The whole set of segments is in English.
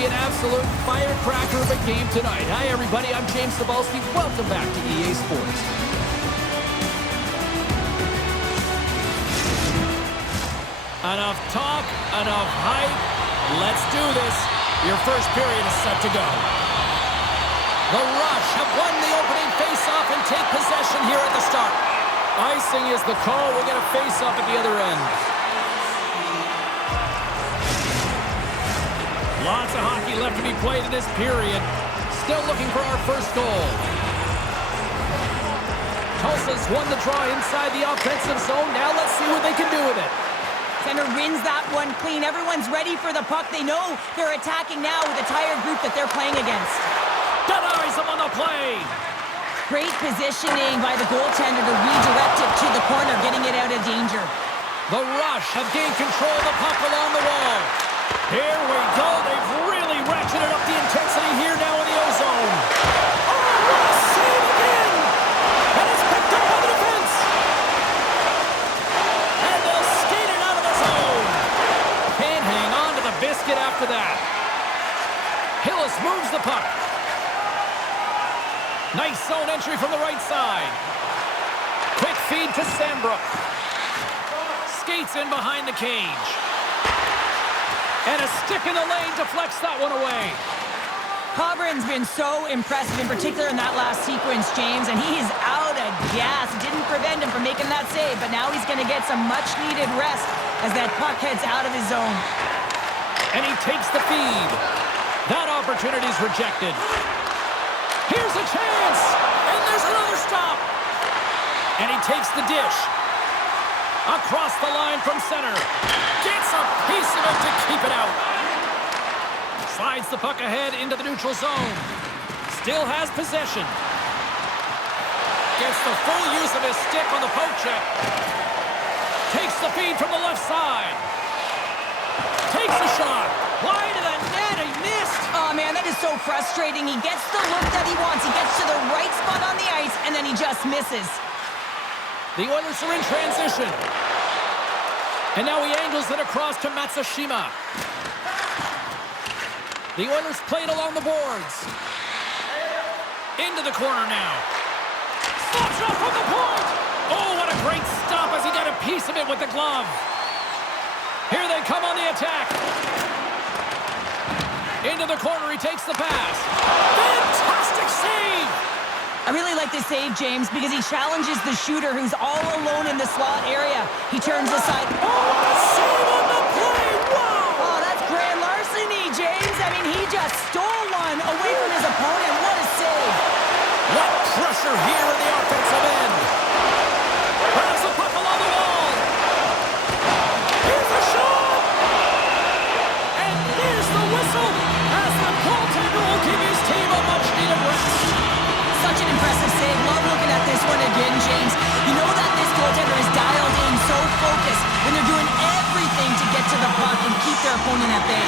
be an absolute firecracker of a game tonight. Hi, everybody. I'm James Cebulski. Welcome back to EA Sports. Enough talk, enough hype. Let's do this. Your first period is set to go. The Rush have won the opening face-off and take possession here at the start. Icing is the call. We'll get a face-off at the other end. Lots of hockey left to be played in this period. Still looking for our first goal. Tulsa's won the draw inside the offensive zone. Now let's see what they can do with it. Center wins that one clean. Everyone's ready for the puck. They know they're attacking now with a tired group that they're playing against. Denies him on the play. Great positioning by the goaltender to redirect it to the corner, getting it out of danger. The Rush have gained control of the puck along the wall. Here we go. They've really ratcheted up the intensity here now in the O-zone. Oh, what a save again! And it's picked up by the defense. And they'll skate it out of the zone. Can't hang on to the biscuit after that. Hillis moves the puck. Nice zone entry from the right side. Quick feed to Sambrook. Skates in behind the cage. And a stick in the lane deflects that one away. Kobryn's been so impressive, in particular in that last sequence, James, and he's out of gas. Didn't prevent him from making that save, but now he's going to get some much-needed rest as that puck heads out of his zone. And he takes the feed. That opportunity's rejected. Here's a chance! And there's another stop! And he takes the dish. Across the line from center. Gets a piece of it to keep it out. Slides the puck ahead into the neutral zone. Still has possession. Gets the full use of his stick on the poke check. Takes the feed from the left side. Takes a shot. Wide of the net. He missed. Oh, man, that is so frustrating. He gets the look that he wants. He gets to the right spot on the ice, and then he just misses. The Oilers are in transition. And now he angles it across to Matsushima. The Oilers played along the boards. Into the corner now. Stops it up from the point. Oh, what a great stop as he got a piece of it with the glove. Here they come on the attack. Into the corner, he takes the pass. Fantastic save! I really like this save, James, because he challenges the shooter who's all alone in the slot area. He turns aside. Oh, what a save on the play! Wow! Oh, that's grand larceny, James. I mean, he just stole one away from his opponent. What a save! What pressure here in the offensive end! Grabs the puck along the wall! Here's the shot! And there's the whistle as the goaltender will give his team a much-needed rest. Such an impressive save. Love looking at this one again, James. You know that this goaltender is dialed in, so focused, when they're doing everything to get to the puck and keep their opponent at bay.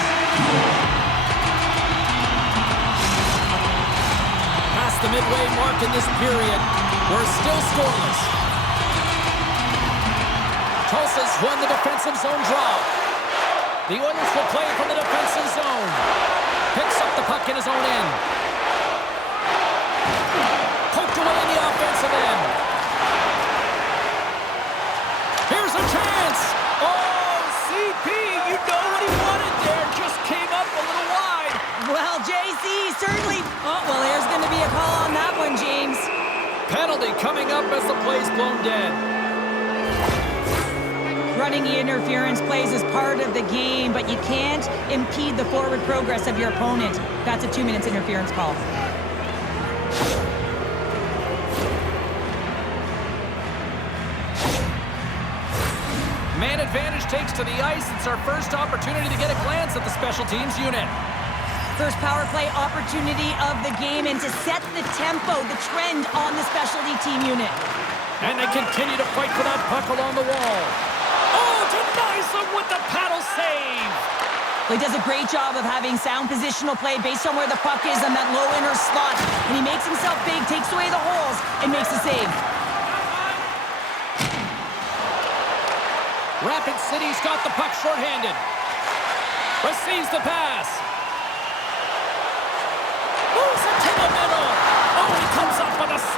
Past the midway mark in this period, we're still scoreless. Tulsa's won the defensive zone draw. The Oilers will play from the defensive zone. Picks up the puck in his own end. Poked away in the offensive end. Here's a chance. Oh, CP, you know what he wanted there. Just came up a little wide. Well, JC, certainly. Oh, well, there's going to be a call on that one, James. Penalty coming up as the play's blown dead. Running interference plays is part of the game, but you can't impede the forward progress of your opponent. That's a 2 minutes interference call. Man advantage takes to the ice. It's our first opportunity to get a glance at the special teams unit. First power play opportunity of the game, and to set the tempo, the trend on the specialty team unit. And they continue to fight for that puck along the wall. Oh, denies them with the paddle save. Well, he does a great job of having sound positional play based on where the puck is on that low inner slot. And he makes himself big, takes away the holes, and makes a save. Rapid City's got the puck shorthanded. Receives the pass.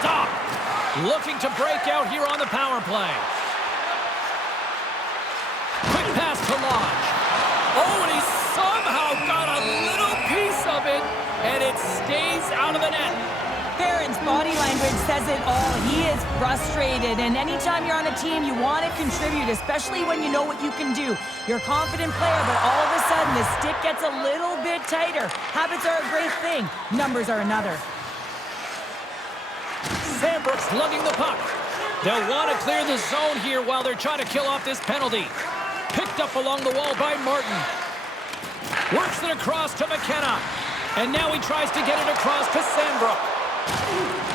stop. Looking to break out here on the power play. Quick pass to Lodge. Oh, and he somehow got a little piece of it, and it stays out of the net. Barron's body language says it all. He is frustrated, and anytime you're on a team, you want to contribute, especially when you know what you can do. You're a confident player, but all of a sudden, the stick gets a little bit tighter. Habits are a great thing. Numbers are another. Sambrook's lugging the puck. They'll want to clear the zone here while they're trying to kill off this penalty. Picked up along the wall by Martin. Works it across to McKenna. And now he tries to get it across to Sambrook.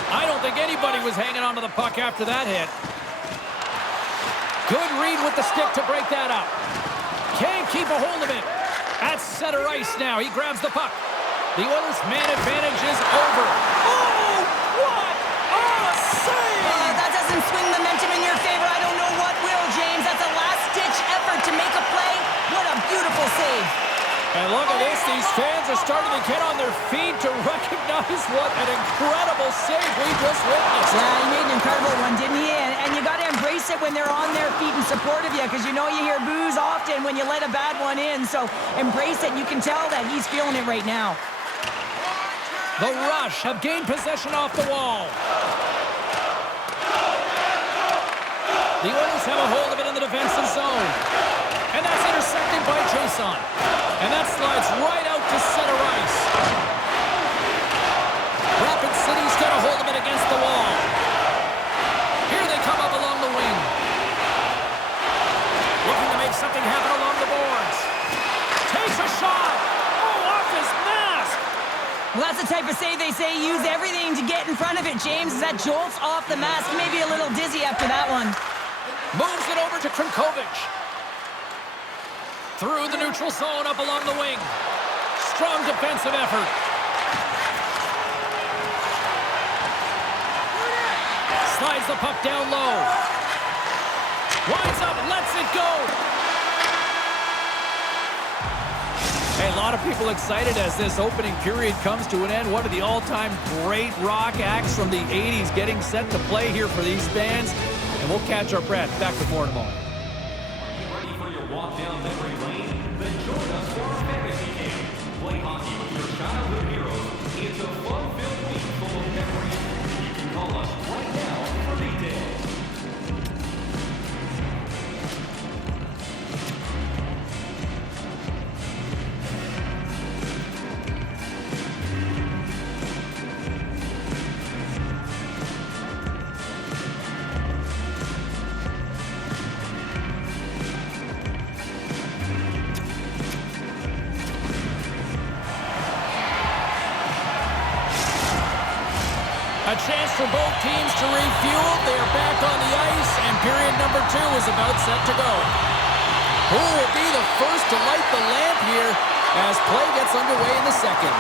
I don't think anybody was hanging onto the puck after that hit. Good read with the stick to break that up. Can't keep a hold of it. At center ice now. He grabs the puck. The Oilers' man advantage is over. Oh, what a save! That doesn't swing momentum in your favor. I don't know what will, James. That's a last-ditch effort to make a play. What a beautiful save. And look at this, these fans are starting to get on their feet to recognize what an incredible save we just witnessed. Yeah, he made an incredible one, didn't he? And you got to embrace it when they're on their feet in support of you, because you know you hear boos often when you let a bad one in. So embrace it. You can tell that he's feeling it right now. The Rush have gained possession off the wall. The Oilers have a hold of it in the defensive zone. And that's intercepted by Chiasson. And that slides right out to center ice. Rapid City's got a hold of it against the wall. Here they come up along the wing. Looking to make something happen along the boards. Takes a shot. Oh, off his mask. Well, that's the type of save they say use everything to get in front of it, James. As that jolts off the mask, he may be a little dizzy after that one. Moves it over to Crnkovic. Through the neutral zone, up along the wing. Strong defensive effort. Slides the puck down low. Winds up, lets it go. Hey, a lot of people excited as this opening period comes to an end. One of the all-time great rock acts from the 80s getting set to play here for these fans. And we'll catch our breath. Back with more in a moment. Ready for your walk down memory lane? Then join us for our fantasy game. Play hockey with your childhood heroes. It's a fun-filled week full of memories. You can call us right now for details. A chance for both teams to refuel. They are back on the ice, and period number 2 is about set to go. Who will be the first to light the lamp here as play gets underway in the second?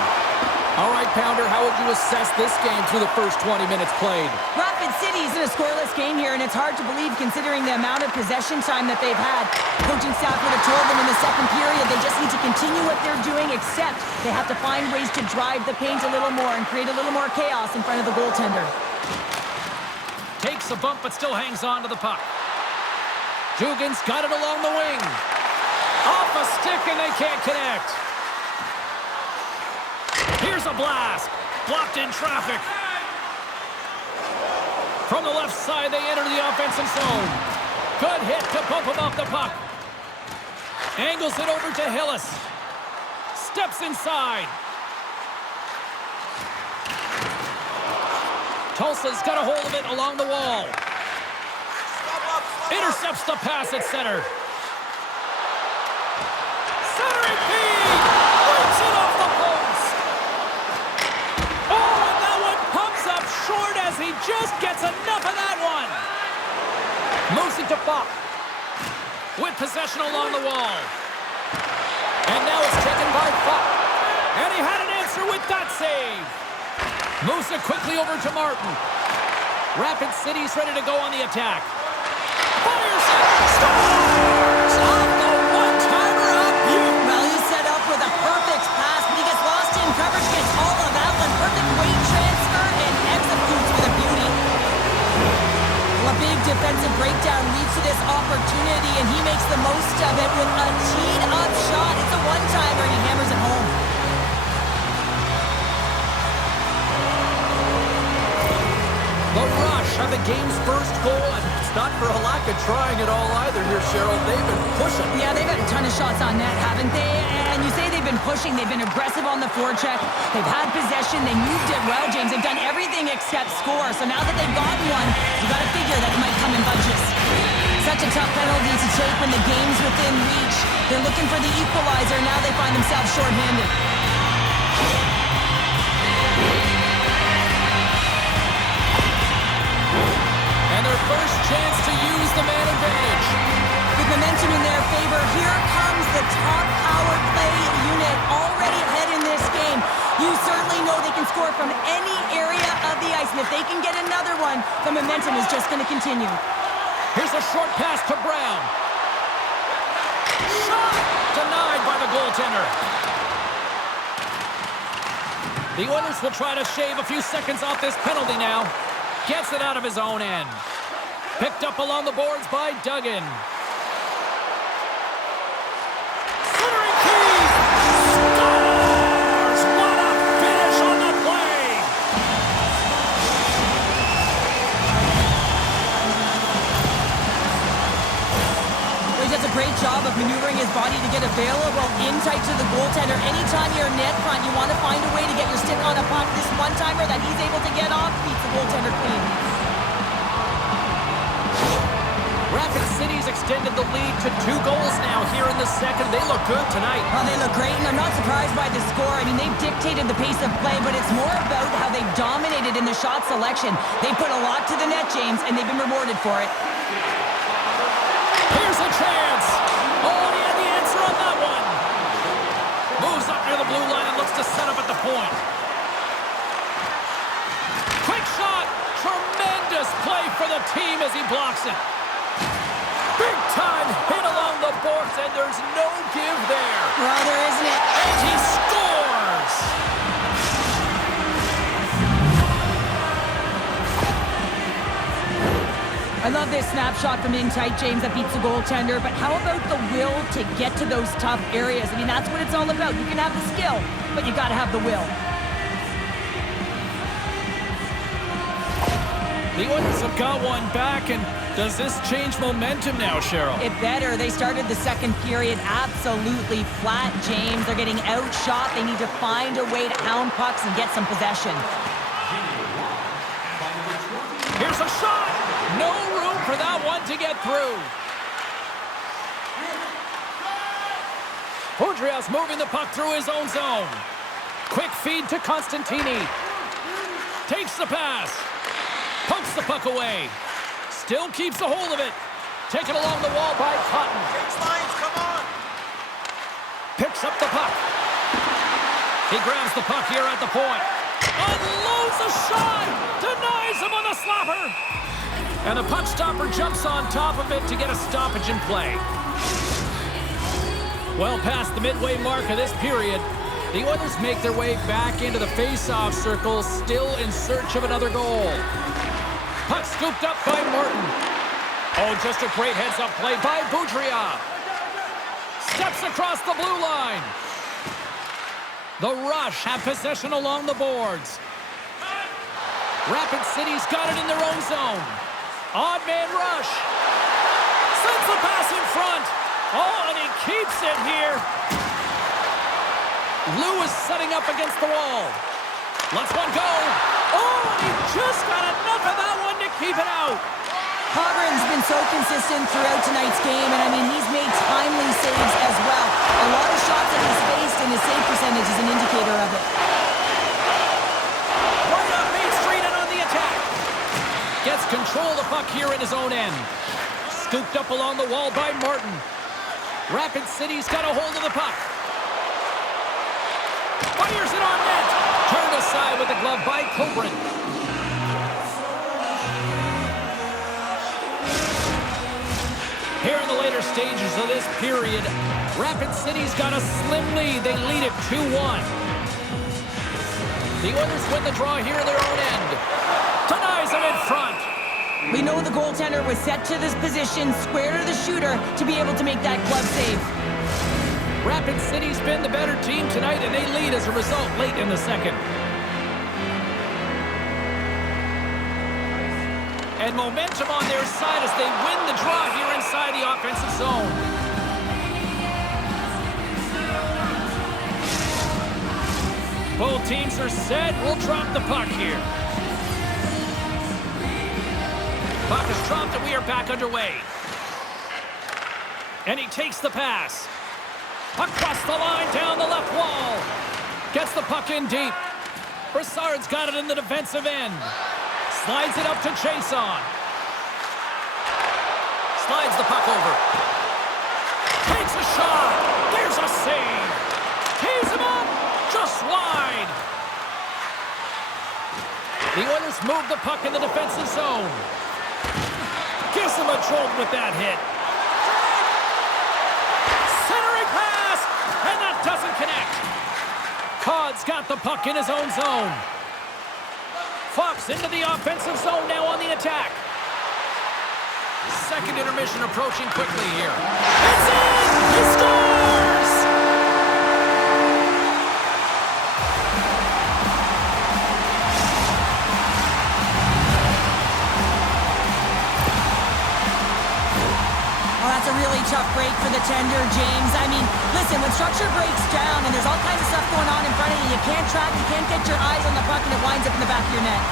All right, Pounder, how would you assess this game through the first 20 minutes played? Rapid City's in a scoreless game here, and it's hard to believe considering the amount of possession time that they've had. Coaching staff would have told them in the second period they just need to continue what they're doing, except they have to find ways to drive the paint a little more and create a little more chaos in front of the goaltender. Takes a bump, but still hangs on to the puck. Dugan's got it along the wing. Off a stick, and they can't connect. Here's a blast. Blocked in traffic. From the left side, they enter the offensive zone. Good hit to bump him off the puck. Angles it over to Hillis. Steps inside. Tulsa's got a hold of it along the wall. Intercepts the pass at center. Centering feed! Breaks it off the post! Oh, and that one comes up short as he just gets enough of that one! Moves it to Buck. With possession along the wall. And now it's taken by Buck. And he had an answer with that save. Moves it quickly over to Martin. Rapid City's ready to go on the attack. Fires it! Scores! Off the one-timer up! Well, he's set up with a perfect pass, but he gets lost in coverage, gets all of that one. Perfect weight transfer and executes with a beauty. A big defensive breakdown leads to this opportunity, and he makes the most of it with a teed-up shot. It's a one-timer, and he hammers it home. The Rush have the game's first goal, and it's not for a lack of trying at all either here, Cheryl. They've been pushing. Yeah, they've had a ton of shots on net, haven't they? And you say they've been pushing. They've been aggressive on the forecheck. They've had possession. They moved it well, James. They've done everything except score. So now that they've gotten one, you got to figure that it might come in bunches. Such a tough penalty to take when the game's within reach. They're looking for the equalizer. Now they find themselves shorthanded. And their first chance to use the man advantage. With momentum in their favor, here comes the top power play unit already ahead in this game. You certainly know they can score from any area of the ice, and if they can get another one, the momentum is just going to continue. Here's a short pass to Brown. Shot! Denied by the goaltender. The Oilers will try to shave a few seconds off this penalty now. Gets it out of his own end. Picked up along the boards by Dugan. Centering key! Scores! What a finish on the play! Well, he does a great job of maneuvering his body to get available in tight to the goaltender. Anytime you're net front, you want to find a way to get your stick on a puck. This one-timer that he's able to get off beats the goaltender clean. Rapid City's extended the lead to 2 goals now here in the second. They look good tonight. Well, they look great, and I'm not surprised by the score. I mean, they've dictated the pace of play, but it's more about how they've dominated in the shot selection. They put a lot to the net, James, and they've been rewarded for it. Here's a chance. Oh, he had the answer on that one. Moves up near the blue line and looks to set up at the point. Quick shot. Tremendous play for the team as he blocks it. Big time hit along the boards, and there's no give there. Well, there isn't it. And he scores! I love this snapshot from in tight, James, that beats the goaltender, but how about the will to get to those tough areas? I mean, that's what it's all about. You can have the skill, but you got to have the will. The Oilers have got one back, and does this change momentum now, Cheryl? It better. They started the second period absolutely flat, James. They're getting outshot. They need to find a way to hound pucks and get some possession. Here's a shot! No room for that one to get through. Udrias moving the puck through his own zone. Quick feed to Constantini. Takes the pass. Pokes the puck away. Still keeps a hold of it. Taken along the wall by Cotton. Lines, come on! Picks up the puck. He grabs the puck here at the point. Unloads a shot! Denies him on the slapper! And the puck stopper jumps on top of it to get a stoppage in play. Well past the midway mark of this period, the Oilers make their way back into the face-off circle, still in search of another goal. Puck scooped up by Martin. Oh, just a great heads-up play by Boudria. Steps across the blue line. The Rush have possession along the boards. Rapid City's got it in their own zone. Odd man rush. Sends the pass in front. Oh, and he keeps it here. Lewis setting up against the wall. Lets one go. Oh, he just got enough of that one to keep it out. Kobryn's been so consistent throughout tonight's game, and I mean, he's made timely saves as well. A lot of shots that he's faced, and his save percentage is an indicator of it. Right up Main Street and on the attack. Gets control of the puck here in his own end. Scooped up along the wall by Martin. Rapid City's got a hold of the puck. Fires it on net. Turned aside with the glove by Kobryn. Here in the later stages of this period, Rapid City's got a slim lead. They lead it 2-1. The Oilers win the draw here in their own end. Denies him in front. We know the goaltender was set to this position, square to the shooter, to be able to make that glove save. Rapid City's been the better team tonight, and they lead as a result late in the second. And momentum on their side as they win the draw here inside the offensive zone. Both teams are set. We'll drop the puck here. Puck is dropped and we are back underway. And he takes the pass. Across the line, down the left wall. Gets the puck in deep. Brassard's got it in the defensive end. Slides it up to Chiasson. Slides the puck over. Takes a shot. There's a save. Tees him up. Just wide. The Oilers move the puck in the defensive zone. Gives him a jolt with that hit. Centering pass. And that doesn't connect. Codd's got the puck in his own zone. Fox into the offensive zone now on the attack. Second intermission approaching quickly here. It's in! He scores! Oh, that's a really tough break for the tender, James. I mean, listen, when structure breaks down and there's all kinds of stuff going on in front of you, you can't track, you can't get your eyes on the puck, and it winds up in the back of your net.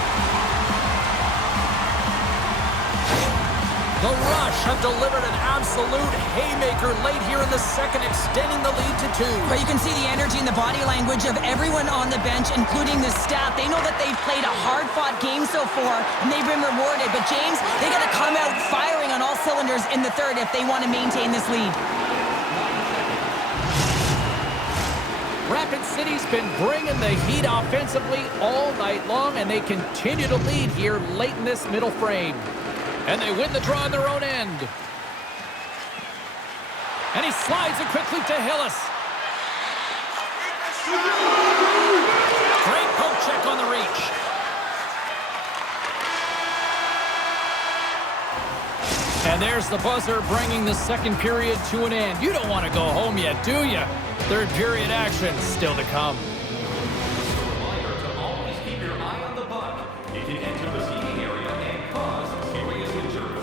The Rush have delivered an absolute haymaker late here in the second, extending the lead to 2. But you can see the energy and the body language of everyone on the bench, including the staff. They know that they've played a hard-fought game so far, and they've been rewarded. But, James, they got to come out firing on all cylinders in the third if they want to maintain this lead. Rapid City's been bringing the heat offensively all night long, and they continue to lead here late in this middle frame. And they win the draw on their own end. And he slides it quickly to Hillis. Great poke check on the reach. And there's the buzzer bringing the second period to an end. You don't want to go home yet, do you? Third period action still to come. Reminder to always keep your eye on the puck. It can enter the seating area and cause serious injury.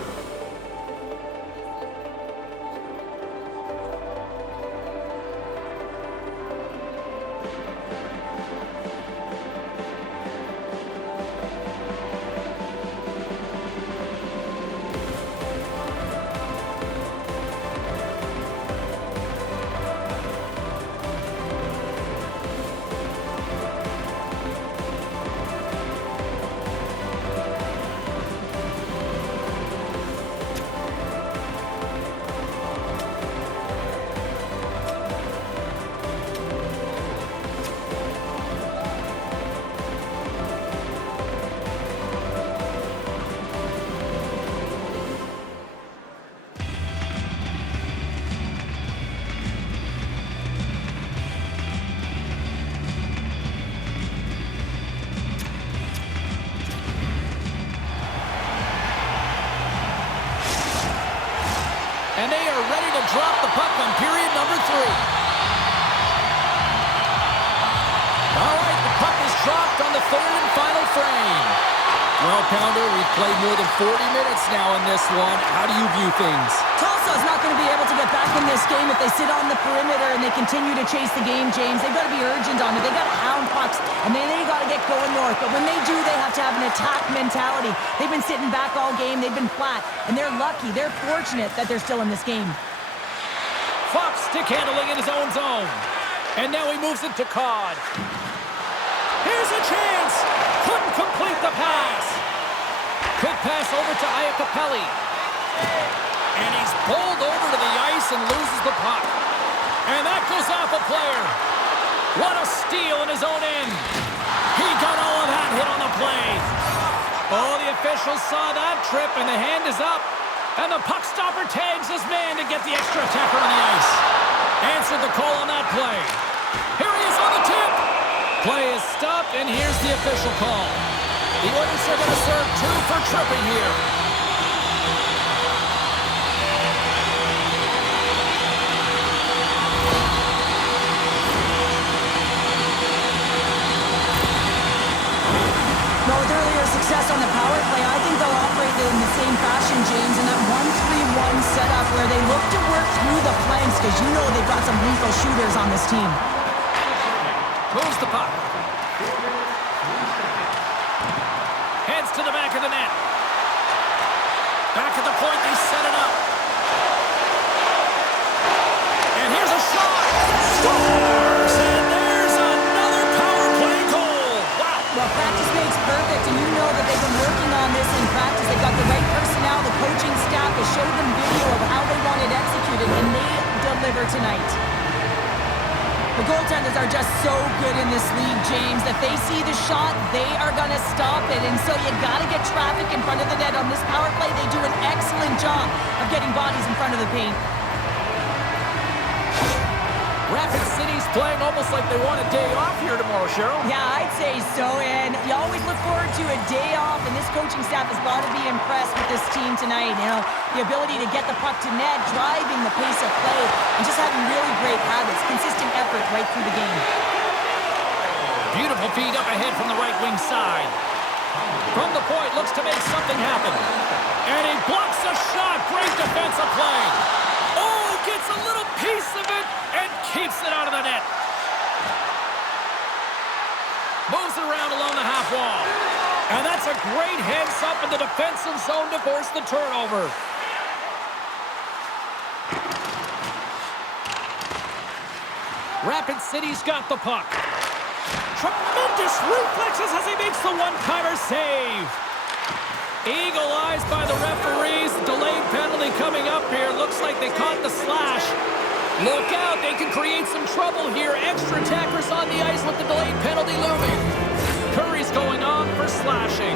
And they are ready to drop the puck on period number 3. All right, the puck is dropped on the third and final frame. Well, Pounder, we've played more than 40 minutes now in this one. How do you view things? Tulsa's not going to be able to get back in this game if they sit on the perimeter and they continue to chase the game, James. They've got to be urgent on it. They've got to hound pucks, and then they got to get going north. But when they do, they have to have an attack mentality. They've been sitting back all game. They've been flat, and they're lucky. They're fortunate that they're still in this game. Fox stick handling in his own zone. And now he moves it to Codd. Here's a chance. Couldn't complete the pass. Quick pass over to Iacopelli. And he's bowled over to the ice and loses the puck. And that goes off a player. What a steal in his own end. He got all of that hit on the play. Oh, the officials saw that trip, and the hand is up. And the puck stopper tags his man to get the extra attacker on the ice. Answered the call on that play. Here he is on the tip. Play is stopped, and here's the official call. The Oilers are going to serve 2 for tripping here. points because you know they've got some lethal shooters on this team. Moves the puck. Heads to the back of the net. Back at the point, they set it up. And here's a shot. Scores! And there's another power play goal. Wow. Well, practice makes perfect, and you know that they've been working on this in practice. They've got the right personnel, the coaching staff has showed them video of how they want it executed, and they deliver tonight. The goaltenders are just so good in this league, James, that they see the shot, they are going to stop it. And so you got to get traffic in front of the net on this power play. They do an excellent job of getting bodies in front of the paint. Rapid City's playing almost like they want a day off here tomorrow, Cheryl. Yeah, I'd say so, and you always look forward to a day off, and this coaching staff has got to be impressed with this team tonight. You know, the ability to get the puck to net, driving the pace of play, and just having really great habits, consistent effort right through the game. Beautiful feed up ahead from the right wing side. From the point, looks to make something happen. And he blocks a shot. Great defensive play. Oh, gets a little piece of it and keeps it out of the net. Moves it around along the half wall. And that's a great heads up in the defensive zone to force the turnover. Rapid City's got the puck. Tremendous reflexes as he makes the one-timer save. Eagle eyes by the referees. Delayed penalty coming up here. Looks like they caught the slash. Look out, they can create some trouble here. Extra attackers on the ice with the delayed penalty looming. Curry's going on for slashing.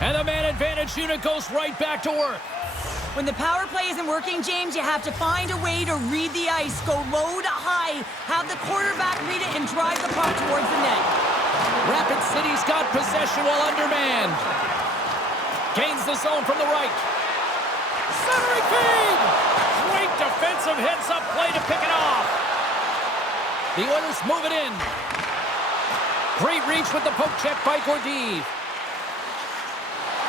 And the man advantage unit goes right back to work. When the power play isn't working, James, you have to find a way to read the ice, go low to high, have the quarterback read it, and drive the puck towards the net. Rapid City's got possession while undermanned. Gains the zone from the right. Centering feed! Great defensive heads-up play to pick it off. The Oilers move it in. Great reach with the poke check by Gordeev.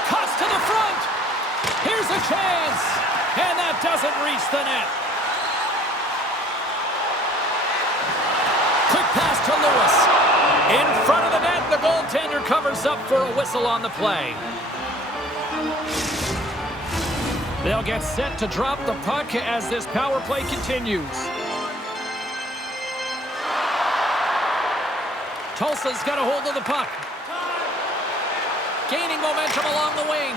Cuts to the front. Here's a chance. And that doesn't reach the net. Quick pass to Lewis. In front of the net, the goaltender covers up for a whistle on the play. They'll get set to drop the puck as this power play continues. Tulsa's got a hold of the puck. Gaining momentum along the wing.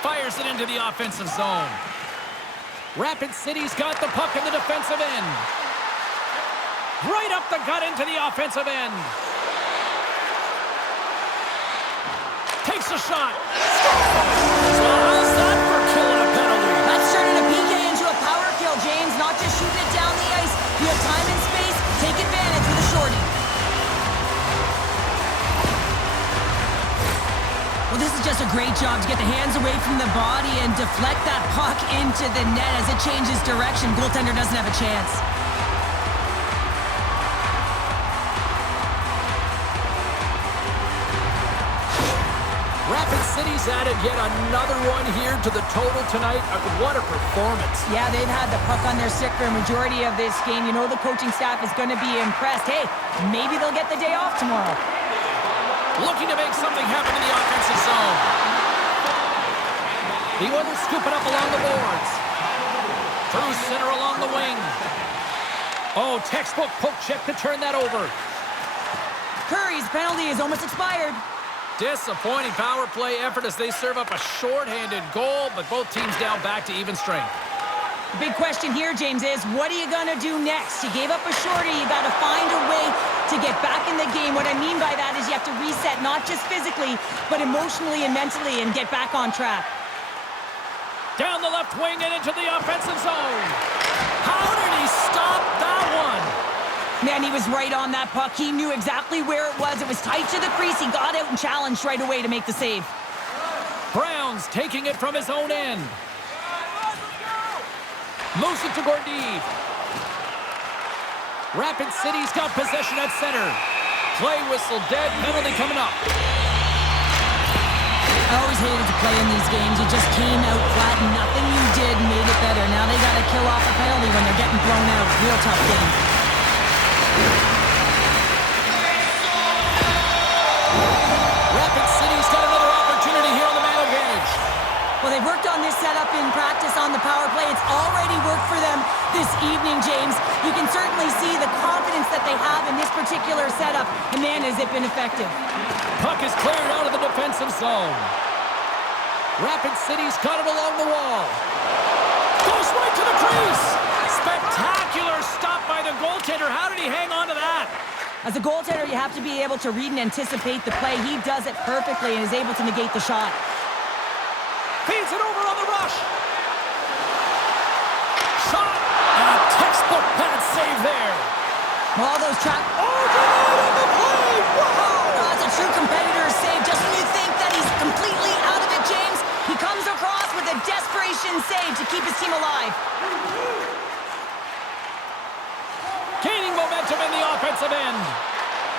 Fires it into the offensive zone. Rapid City's got the puck in the defensive end. Right up the gut into the offensive end. Takes a shot. So how's that for killing a penalty? That's turning a PK into a power kill, James. Not just shooting it down the ice. You have time and space. Take advantage with a shorty. Well, this is just a great job to get the hands away from the body and deflect that puck into the net as it changes direction. Goaltender doesn't have a chance. Rapid City's added yet another one here to the total tonight. What a performance. Yeah, they've had the puck on their stick for a majority of this game. You know the coaching staff is going to be impressed. Hey, maybe they'll get the day off tomorrow. Looking to make something happen in the offensive zone. The Oilers scoop it up along the boards. Through center along the wing. Oh, textbook poke check to turn that over. Curry's penalty is almost expired. Disappointing power play effort as they serve up a shorthanded goal, but both teams down back to even strength. The big question here, James, is what are you going to do next? You gave up a shorty. You got to find a way to get back in the game. What I mean by that is you have to reset, not just physically, but emotionally and mentally, and get back on track. Down the left wing and into the offensive zone. How did he stop that one? Man, he was right on that puck. He knew exactly where it was. It was tight to the crease. He got out and challenged right away to make the save. Browns taking it from his own end. Moves it to Gordeev. Rapid City's got possession at center. Play whistle dead, penalty coming up. I always hated to play in these games. You just came out flat and nothing you did made it better. Now they got to kill off a penalty when they're getting blown out. Real tough game. Rapid City's got another opportunity here on the man advantage. Well, they've worked on this setup in practice on the power play. It's already worked for them this evening, James. You can certainly see the confidence that they have in this particular setup. And man, has it been effective. Puck is cleared out of the defensive zone. Rapid City's got it along the wall. Goes right to the crease. Spectacular stop by the goaltender. How did he hang on to that? As a goaltender, you have to be able to read and anticipate the play. He does it perfectly and is able to negate the shot. Feeds it over on the rush. Shot. And a textbook bad save there. All those trap. Oh, denied on the play. Wow. Oh, that's a true competitor's save. Just when you think that he's completely out of it, James, he comes across with a desperation save to keep his team alive. Gaining momentum in the offensive end.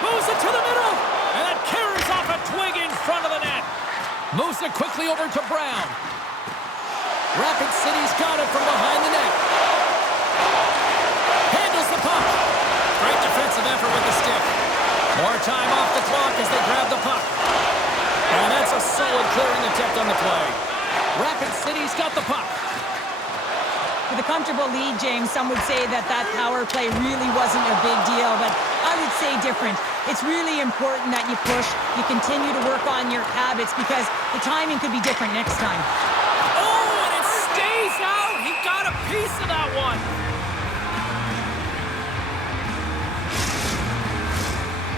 Moves it to the middle. And it carries off a twig in front of the net. Moves it quickly over to Brown. Rapid City's got it from behind the net. Handles the puck. Great defensive effort with the stick. More time off the clock as they grab the puck. And that's a solid clearing attempt on the play. Rapid City's got the puck. With a comfortable lead, James, some would say that power play really wasn't a big deal, but I would say different. It's really important that you push, you continue to work on your habits because the timing could be different next time. Oh, and it stays out. He got a piece of that one.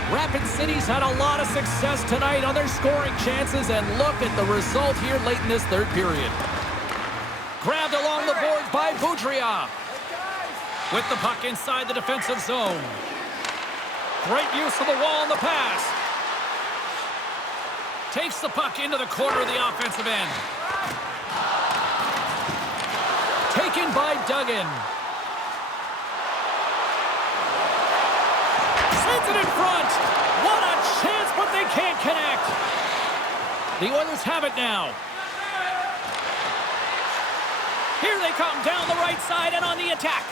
Rapid City's had a lot of success tonight on their scoring chances, and look at the result here late in this third period. Grabbed along the boards by Boudria. With the puck inside the defensive zone. Great use of the wall on the pass. Takes the puck into the corner of the offensive end. Taken by Dugan. Sends it in front. What a chance, but they can't connect. The Oilers have it now. Here they come down the right side and on the attack.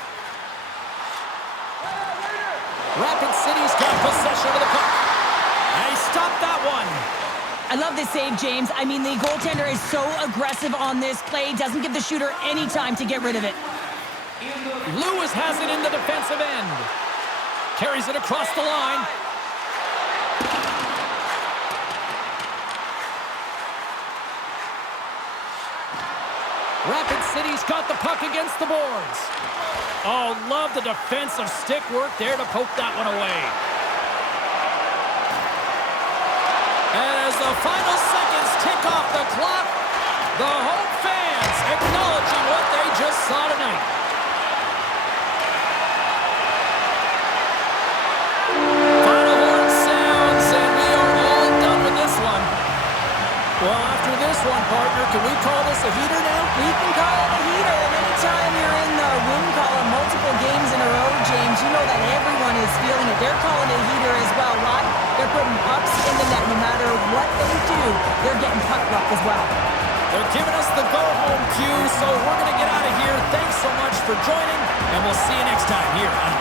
Rapid City's got possession of the puck. And he stopped that one. I love this save, James. I mean, the goaltender is so aggressive on this play. Doesn't give the shooter any time to get rid of it. Lewis has it in the defensive end. Carries it across the line. Rapid City's got the puck against the boards. Oh, love the defensive stick work there to poke that one away. And as the final seconds tick off the clock, the home fans acknowledging what they just saw tonight. Final horn sounds, and we are all done with this one. Well, after this one, partner, can we call this a heater now? We can call it a heater, and anytime you're in the win column multiple games in a row, James, you know that everyone is feeling it. They're calling it a heater as well. Why? They're putting pucks in the net. No matter what they do, they're getting puck luck as well. They're giving us the go-home cue, so we're going to get out of here. Thanks so much for joining, and we'll see you next time here on